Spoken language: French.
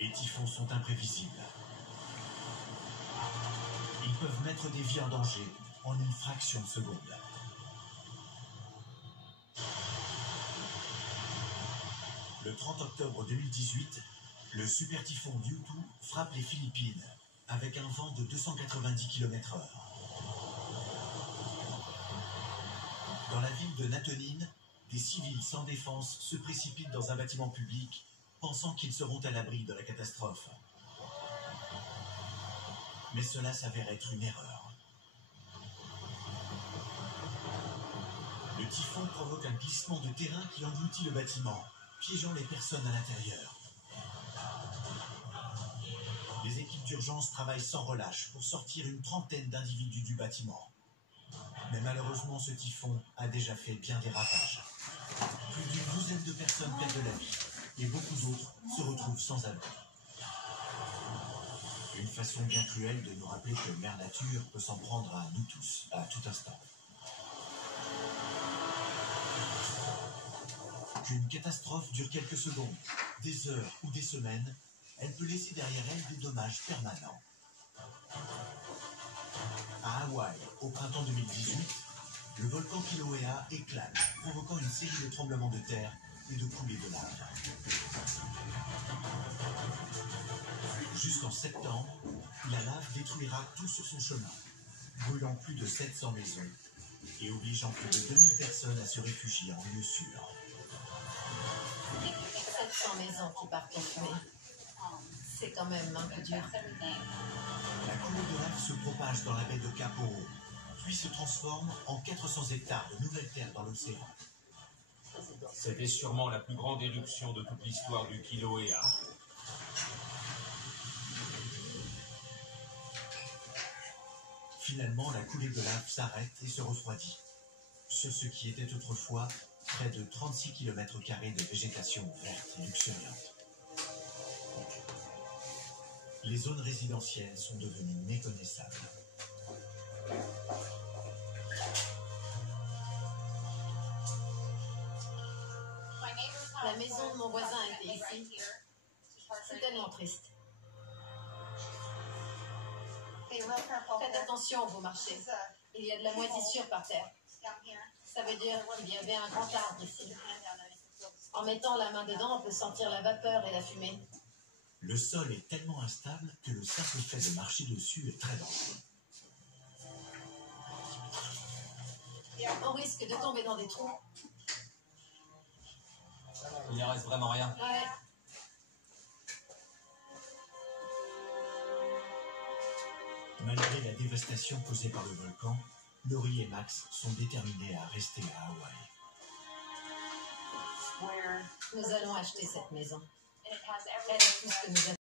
Les typhons sont imprévisibles. Ils peuvent mettre des vies en danger en une fraction de seconde. Le 30 octobre 2018, le super typhon Yutu frappe les Philippines avec un vent de 290 km/h. Dans la ville de Natonin, des civils sans défense se précipitent dans un bâtiment public, pensant qu'ils seront à l'abri de la catastrophe. Mais cela s'avère être une erreur. Le typhon provoque un glissement de terrain qui engloutit le bâtiment, piégeant les personnes à l'intérieur. Les équipes d'urgence travaillent sans relâche pour sortir une trentaine d'individus du bâtiment. Mais malheureusement, ce typhon a déjà fait bien des ravages. Plus d'une douzaine de personnes perdent la vie et beaucoup d'autres se retrouvent sans abri. Une façon bien cruelle de nous rappeler que Mère Nature peut s'en prendre à nous tous, à tout instant. Qu'une catastrophe dure quelques secondes, des heures ou des semaines, elle peut laisser derrière elle des dommages permanents. À Hawaï, au printemps 2018, le volcan Kilauea éclate, provoquant une série de tremblements de terre et de coulées de lave. Jusqu'en septembre, la lave détruira tout sur son chemin, brûlant plus de 700 maisons et obligeant plus de 2000 personnes à se réfugier en lieu sûr. 700 maisons qui partent en fumée. C'est quand même un peu dur. La coulée de lave se propage dans la baie de Kaporo, puis se transforme en 400 hectares de nouvelles terres dans l'océan. C'était sûrement la plus grande éruption de toute l'histoire du Kilauea. Finalement, la coulée de lave s'arrête et se refroidit. Sur ce qui était autrefois près de 36 km² de végétation verte et luxuriante. Les zones résidentielles sont devenues méconnaissables. La maison de mon voisin était ici. C'est tellement triste. Faites attention où vous marchez. Il y a de la moisissure par terre. Ça veut dire qu'il y avait un grand arbre ici. En mettant la main dedans, on peut sentir la vapeur et la fumée. Le sol est tellement instable que le simple fait de marcher dessus est très dangereux. On risque de tomber dans des trous. Il n'y reste vraiment rien. Ouais. Malgré la dévastation causée par le volcan, Laurie et Max sont déterminés à rester à Hawaï. Nous allons acheter cette maison. Elle a tout ce que nous avons.